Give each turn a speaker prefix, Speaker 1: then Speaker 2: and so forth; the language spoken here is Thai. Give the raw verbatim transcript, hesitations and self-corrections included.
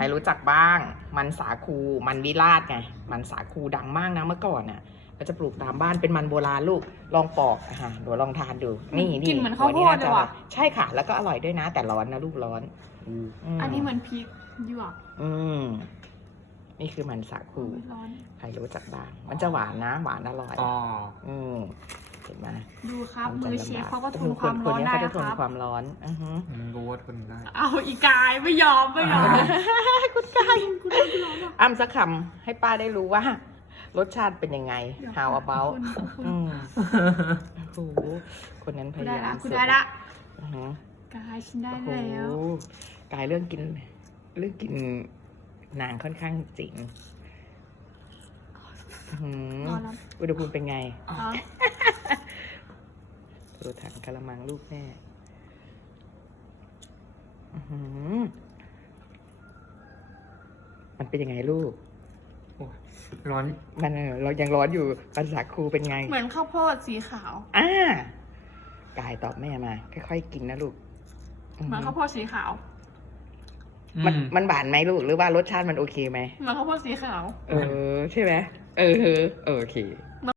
Speaker 1: รู้จักบ้าง มันสาคูมันวิราชไงมันสาคูดังมากนะเมื่อก่อนน่ะก็จะปลูกตามบ้านเป็นมันโบราณลูกลองปอกอ่ะเดี๋ยวลองทานดูนี่นี่
Speaker 2: กลิ่นเหมือนข้าวโพดเลยว่ะ
Speaker 1: ใช่ค่ะ แล้วก็อร่อยด้วยนะ แต่ร้อนนะลูกร้อนม
Speaker 2: อันนี้เหมือนพริกหยวก
Speaker 1: อืมนี่คือมันสาคู
Speaker 2: ร้อน
Speaker 1: ใครรู้จักบ้าง มันจะหวานนะหวานอร่อย
Speaker 3: อ๋อ
Speaker 1: อืมเห็นไหม
Speaker 2: ดูครับ
Speaker 1: น
Speaker 2: มื
Speaker 1: จะ
Speaker 2: อ
Speaker 1: ลำบ
Speaker 2: เชฟเขาก็ทนความ
Speaker 1: ค
Speaker 2: ร้อน
Speaker 1: นี้
Speaker 2: ได้
Speaker 1: เขาจะ
Speaker 2: นะ
Speaker 1: ท
Speaker 2: คน รับ
Speaker 1: ความร้อนอือฮึ
Speaker 3: ผมรู้ว่าทนได้
Speaker 2: เอาอีกายไม่ยอมไม่ยอม
Speaker 1: คุณกาย
Speaker 2: กูร้อนกูร้อนอ่ะ
Speaker 1: อ้ำสักคำให้ป้าได้รู้ว่า รสชาติเป็นยังไง how about อืมโอ้โหคนนั้นพ
Speaker 2: คุณได้
Speaker 1: ยายา
Speaker 2: ละ
Speaker 1: ม
Speaker 2: คุณ
Speaker 1: สุ
Speaker 2: ได้ละ
Speaker 1: อือฮึ
Speaker 2: กายฉันได้
Speaker 1: โอ้โห
Speaker 2: แล้ว
Speaker 1: กายเรื่องกิน เรื่องกินนางค่อนข้างจริงอื้อหือ
Speaker 2: ร้อนแล้ว
Speaker 1: อุณหภูมิเป็นไง
Speaker 2: อ๋อ
Speaker 1: ดูถังกะละมังลูกแม่อื้อหือมันเป็นยังไงลูก
Speaker 3: โอ้ร้อน
Speaker 1: มันเออเรายังร้อนอยู่ปันสาคูเป็นไง
Speaker 2: เหมือนข้าวโพดสีขาว
Speaker 1: อ่ากายตอบแม่มา ค่อยๆกินนะลูก
Speaker 2: เหมือนข้าวโพดสีขาว
Speaker 1: มัน
Speaker 3: อืม
Speaker 1: มันหวานไหมลูก หรือว่ารสชาติมันโอเคไหม
Speaker 2: เหมือนข้าวโพดสีขาว
Speaker 1: เออ ใช่ไหมเออเออโอเค